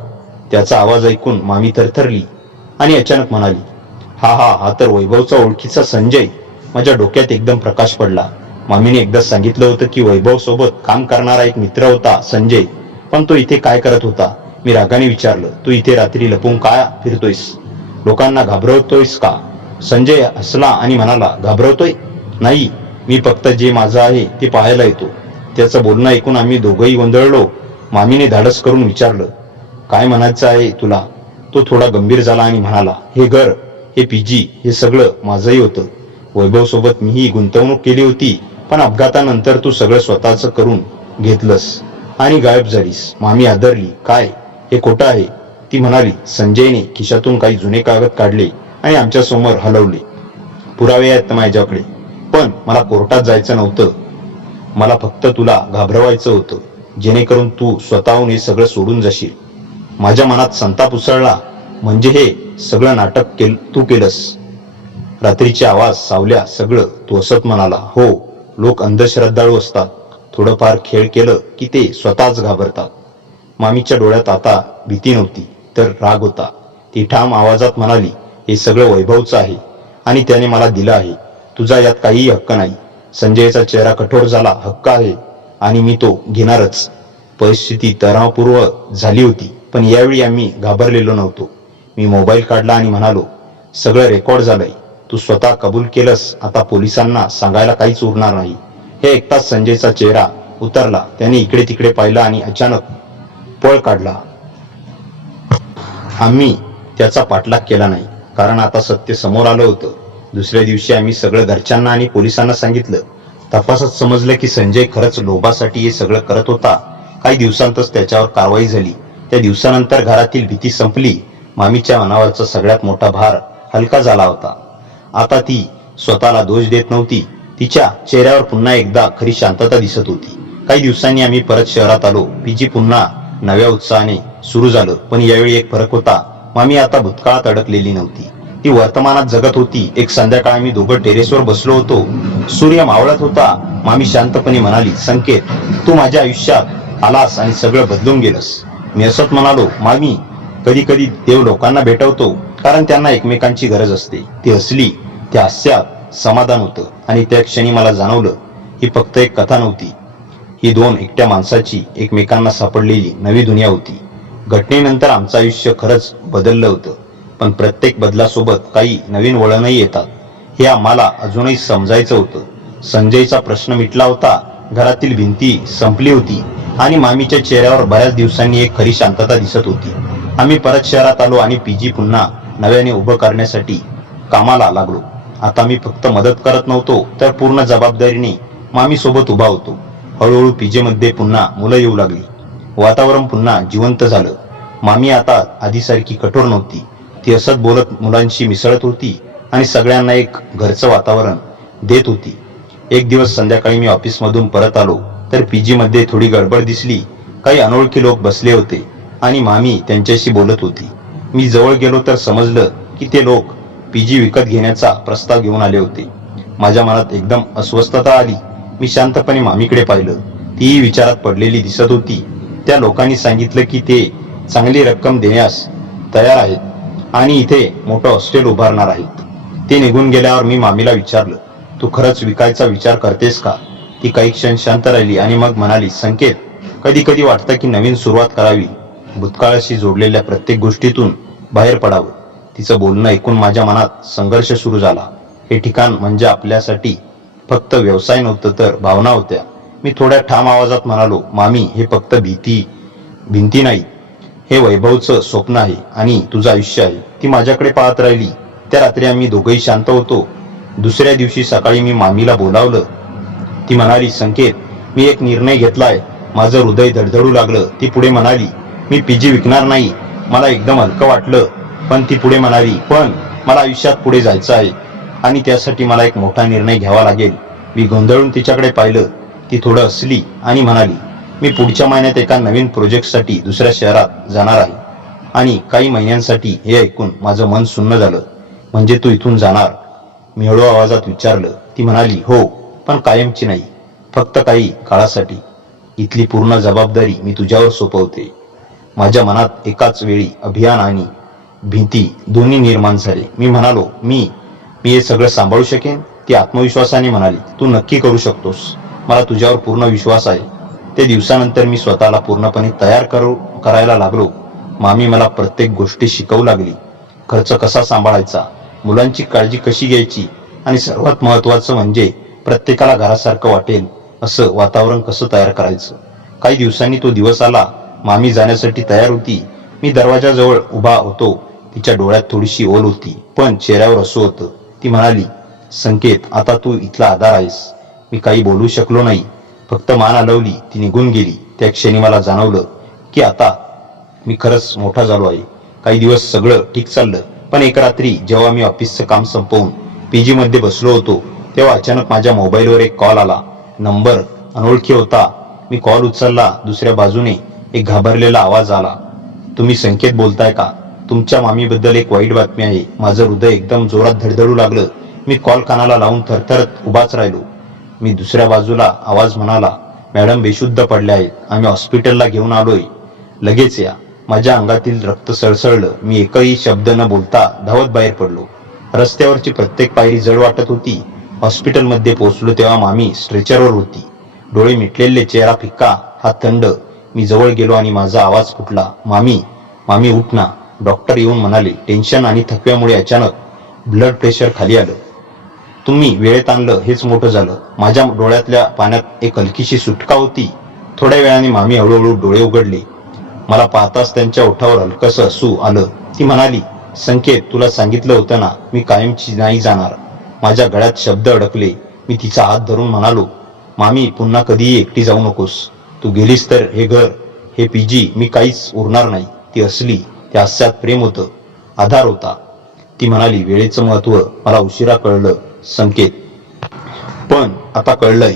त्याचा आवाज ऐकून मामी थरथरली आणि अचानक म्हणाली, हा तर वैभवचा ओळखीचा संजय. माझ्या डोक्यात एकदम प्रकाश पडला. मामीने एकदा सांगितलं होतं की वैभव सोबत काम करणारा एक मित्र होता संजय, पण तो इथे काय करत होता? मी रागाने विचारलं, तू इथे रात्री लपून काय फिरतोयस? लोकांना घाबरवतोयस का? संजय हसला आणि म्हणाला, घाबरवतोय नाही, मी फक्त जे माझं आहे ते पाहायला येतो. त्याचं बोलणं ऐकून आम्ही दोघंही गोंधळलो. मामीने धाडस करून विचारलं, काय म्हणायचं आहे तुला? तो थोडा गंभीर झाला आणि म्हणाला, हे घर, हे पीजी, हे सगळं माझंही होतं. वैभव सोबत मीही गुंतवणूक केली होती, पण अपघातानंतर तू सगळं स्वतःच करून घेतलंस आणि गायब झालीस. मामी आदरली, काय हे खोटं आहे? ती म्हणाली, संजयने खिशातून काही जुने कागद काढले आणि आमच्या समोर हलवले. पुरावे आहेत माझ्याकडे, पण मला कोर्टात जायचं नव्हतं. मला फक्त तुला घाबरवायचं होतं, जेणेकरून तू स्वतःहून हे सगळं सोडून जाशील. माझ्या मनात संताप उसळला. म्हणजे हे सगळं नाटक तू केलंस? रात्रीचे आवाज, सावल्या, सगळं. तो हसत म्हणाला, हो, लोक अंधश्रद्धाळू असतात. थोडंफार खेळ केलं की ते स्वतःच घाबरतात. मामीच्या डोळ्यात आता भीती नव्हती, तर राग होता. ती ठाम आवाजात म्हणाली, हे सगळं वैभवचं आहे आणि त्याने मला दिलं आहे. तुझा यात काहीही हक्क नाही. संजयचा चेहरा कठोर झाला, हक्क आहे आणि मी तो घेणारच. परिस्थिती तणावपूर्व झाली होती, पण यावेळी आम्ही घाबरलेलो नव्हतो. मी मोबाईल काढला आणि म्हणालो, सगळं रेकॉर्ड झालंय. तू स्वतः कबूल केलंस. आता पोलिसांना सांगायला काहीच उरणार नाही. हे ऐकताच संजयचा चेहरा उतरला. त्याने इकडे तिकडे पाहिलं आणि अचानक पळ काढला. आम्ही त्याचा पाठलाग केला नाही, कारण आता सत्य समोर आलं होतं. दुसऱ्या दिवशी आम्ही सगळं घरच्यांना आणि पोलिसांना सांगितलं. तपासात समजलं की संजय खरंच लोभासाठी हे सगळं करत होता. काही दिवसांतच त्याच्यावर कारवाई झाली. त्या दिवसानंतर घरातील भीती संपली. मामीच्या मनावरचा सगळ्यात मोठा भार हलका झाला होता. आता ती स्वतःला दोष देत नव्हती. तिच्या चेहऱ्यावर पुन्हा एकदा खरी शांतता दिसत होती. काही दिवसांनी आम्ही परत शहरात आलो. पीजी पुन्हा नव्या उत्साहाने सुरू झालं. पण यावेळी एक फरक होता. मामी आता भूतकाळात अडकलेली नव्हती, ती वर्तमानात जगत होती. एक संध्याकाळ आम्ही दोघं टेरेसवर बसलो होतो. सूर्य मावळत होता. मामी शांतपणे म्हणाली, संकेत, तू माझ्या आयुष्यात आलास आणि सगळं बदलून गेलंस. मी असंच म्हणालो, मामी, कधी कधी देव लोकांना भेटवतो कारण त्यांना एकमेकांची गरज असते. ती हसली. त्या हास्यात समाधान होतं. आणि त्या क्षणी मला जाणवलं, ही फक्त एक कथा नव्हती. ही दोन एकट्या माणसाची एकमेकांना सापडलेली नवी दुनिया होती. घटनेनंतर आमचं आयुष्य खरंच बदललं होतं. पण प्रत्येक बदलासोबत काही नवीन वळणही येतात, हे आम्हाला अजूनही समजायचं होतं. संजयचा प्रश्न मिटला होता. घरातील भिंती संपली होती आणि मामीच्या चेहऱ्यावर बऱ्याच दिवसांनी एक खरी शांतता दिसत होती. आम्ही परत शहरात आलो आणि पीजी पुन्हा नव्याने उभं करण्यासाठी कामाला लागलो. आता मी फक्त मदत करत नव्हतो, तर पूर्ण जबाबदारीने मामी सोबत उभा होतो. हळूहळू पीजे मध्ये पुन्हा मुलं येऊ लागली. वातावरण पुन्हा जिवंत झालं. मामी आता आधीसारखी कठोर नव्हती. ती हसत बोलत मुलांशी मिसळत होती आणि सगळ्यांना एक घरचं वातावरण देत होती. एक दिवस संध्याकाळी मी ऑफिसमधून परत आलो तर पीजी मध्ये थोडी गडबड दिसली. काही अनोळखी लोक बसले होते आणि मामी त्यांच्याशी बोलत होती. मी जवळ गेलो तर समजलं की ते लोक पीजी विकत घेण्याचा प्रस्ताव घेऊन आले होते. माझ्या मनात एकदम अस्वस्थता आली. मी शांतपणे मामीकडे पाहिलं. तीही विचारात पडलेली दिसत होती. त्या लोकांनी सांगितलं की ते चांगली रक्कम देण्यास तयार आहेत आणि इथे मोठं हॉस्टेल उभारणार आहेत. ते निघून गेल्यावर मी मामीला विचारलं, तू खरंच विकायचा विचार करतेस का? ती काही क्षण शांत राहिली आणि मग म्हणाली, संकेत, कधी कधी वाटतं की नवीन सुरुवात करावी, भूतकाळाशी जोडलेल्या प्रत्येक गोष्टीतून बाहेर पडावं. तिचं बोलणं ऐकून माझ्या मनात संघर्ष सुरू झाला. हे ठिकाण म्हणजे आपल्यासाठी फक्त व्यवसाय नव्हतं, तर भावना होत्या. मी थोड्या ठाम आवाजात म्हणालो, मामी, हे फक्त भिंती नाही, हे वैभवचं स्वप्न आहे आणि तुझं आयुष्य आहे. ती माझ्याकडे पाहत राहिली. त्या रात्री आम्ही दोघंही शांत होतो. दुसऱ्या दिवशी सकाळी मी मामीला बोलावलं. ती म्हणाली, संकेत, मी एक निर्णय घेतलाय. माझं हृदय धडधडू लागलं. ती पुढे म्हणाली, मी पीजी विकणार नाही. मला एकदम हलकं वाटलं. पण ती पुढे म्हणाली, पण मला आयुष्यात पुढे जायचं आहे आणि त्यासाठी मला एक मोठा निर्णय घ्यावा लागेल. मी गोंधळून तिच्याकडे पाहिलं. ती थोडं हसली आणि म्हणाली, मी पुढच्या महिन्यात एका नवीन प्रोजेक्टसाठी दुसऱ्या शहरात जाणार आहे आणि काही महिन्यांसाठी. हे ऐकून माझं मन सुन्न झालं. म्हणजे तू इथून जाणार? मी हळू आवाजात विचारलं. ती म्हणाली, हो, पण कायमची नाही, फक्त काही काळासाठी. इथली पूर्ण जबाबदारी मी तुझ्यावर सोपवते. माझ्या मनात एकाच वेळी अभिमान आणि भीती दोन्ही निर्माण झाले. मी म्हणालो, मी हे सगळं सांभाळू शकेन? ती आत्मविश्वासाने म्हणाली, तू नक्की करू शकतोस. मला तुझ्यावर पूर्ण विश्वास आहे. ते दिवसानंतर मी स्वतःला पूर्णपणे तयार करायला लागलो. मामी मला प्रत्येक गोष्टी शिकवू लागली. खर्च कसा सांभाळायचा, मुलांची काळजी कशी घ्यायची आणि सर्वात महत्त्वाचं म्हणजे प्रत्येकाला घरासारखं वाटेल असं वातावरण कसं तयार करायचं. काही दिवसांनी तो दिवस आला. मामी जाण्यासाठी तयार होती. मी दरवाजाजवळ उभा होतो. तिच्या डोळ्यात थोडीशी ओल होती, पण चेहऱ्यावर हसू होतं. ती म्हणाली, संकेत, आता तू इथला आधार आहेस. मी काही बोलू शकलो नाही, फक्त मान हलवली. ती निघून गेली. त्या क्षणी मला जाणवलं की आता मी खरंच मोठा झालो आहे. काही दिवस सगळं ठीक चाललं, पण एक रात्री जेव्हा मी ऑफिसचं काम संपवून पीजी मध्ये बसलो होतो, तेव्हा अचानक माझ्या मोबाईलवर एक कॉल आला. नंबर अनोळखी होता. मी कॉल उचलला. दुसऱ्या बाजूने एक घाबरलेला आवाज आला, तुम्ही संकेत बोलताय का? तुमच्या मामीबद्दल एक वाईट बातमी आहे. माझं हृदय एकदम जोरात धडधडू लागलं. मी कॉल कानाला लावून थरथरत उभाच राहिलो. मी दुसऱ्या बाजूला आवाज म्हणाला, मॅडम बेशुद्ध पडल्या आहेत. आम्ही हॉस्पिटलला घेऊन आलोय, लगेच या. माझ्या अंगातील रक्त सळसळलं. मी एकही शब्द न बोलता धावत बाहेर पडलो. रस्त्यावरची प्रत्येक पायरी जड वाटत होती. हॉस्पिटलमध्ये पोहोचलो तेव्हा मामी स्ट्रेचरवर होती. डोळे मिटलेले, चेहरा फिक्का, हात थंड. मी जवळ गेलो आणि माझा आवाज फुटला, मामी, मामी, उठ ना. डॉक्टर येऊन म्हणाले, टेन्शन आणि थकव्यामुळे अचानक ब्लड प्रेशर खाली आलं. तुम्ही वेळेत आणलं हेच मोठं झालं. माझ्या डोळ्यातल्या पाण्यात एक हलकीशी सुटका होती. थोड्या वेळाने मामी हळूहळू डोळे उघडले. मला पाहताच त्यांच्या ओठावर हलकंसं हसू आलं. ती म्हणाली, संकेत, तुला सांगितलं होतं ना, मी कायमची नाही जाणार. माझ्या गळ्यात शब्द अडकले. मी तिचा हात धरून म्हणालो, मामी, पुन्हा कधीही एकटी जाऊ नकोस. तू गेलीस तर हे घर, हे पीजी, मी काहीच उरणार नाही. ती हसली. त्या हास्यात प्रेम होतं, आधार होता. ती म्हणाली, वेळेचं महत्व मला उशिरा कळलं संकेत, पण आता कळलंय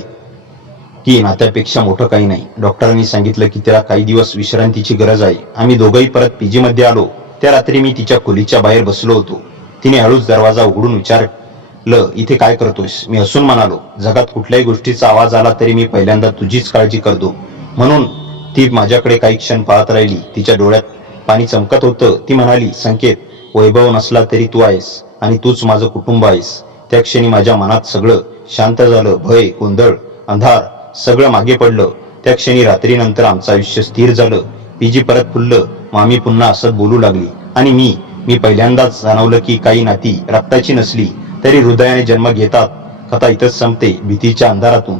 की नात्यापेक्षा मोठं काही नाही. डॉक्टरांनी सांगितलं की त्याला काही दिवस विश्रांतीची गरज आहे. आम्ही दोघंही परत पीजी मध्ये आलो. त्या रात्री मी तिच्या खोलीच्या बाहेर बसलो होतो. तिने हळूच दरवाजा उघडून विचारलं, इथे काय करतोयस? मी हसून म्हणालो, जगात कुठल्याही गोष्टीचा आवाज आला तरी मी पहिल्यांदा तुझीच काळजी करतो. म्हणून ती माझ्याकडे काही क्षण पाहत राहिली. तिच्या डोळ्यात पाणी चमकत होतं. ती म्हणाली, संकेत, वैभव नसला तरी तू आहेस आणि तूच माझं कुटुंब आहेस. त्या क्षणी माझ्या मनात सगळं शांत झालं. भय, गोंधळ, अंधार सगळं मागे पडलं. त्या क्षणी रात्रीनंतर आमचं आयुष्य स्थिर झालं. पीजी परत फुललं. मामी पुन्हा असत बोलू लागली आणि मी पहिल्यांदाच जाणवलं की काही नाती रक्ताची नसली तरी हृदयाने जन्म घेतात. कथा इथंच संपते. भीतीच्या अंधारातून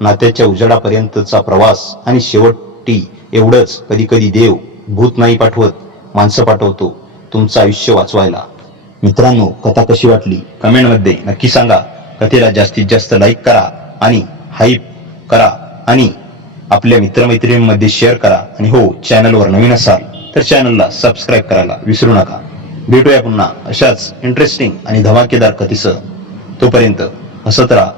नात्याच्या उजेडापर्यंतचा प्रवास. आणि शेवटी एवढंच, कधी कधी देव भूत नाही पाठवत, माणसं पाठवतो तुमचं आयुष्य वाचवायला. मित्रांनो, कथा कशी वाटली कमेंटमध्ये नक्की सांगा. कथेला जास्तीत जास्त लाईक करा आणि हाईप करा आणि आपल्या मित्रमैत्रिणींमध्ये शेअर करा. आणि हो, चॅनलवर नवीन असाल तर चॅनलला सबस्क्राईब करायला विसरू नका. भेटूया पुन्हा अशाच इंटरेस्टिंग आणि धमाकेदार कथेसह. तोपर्यंत हसत राहा.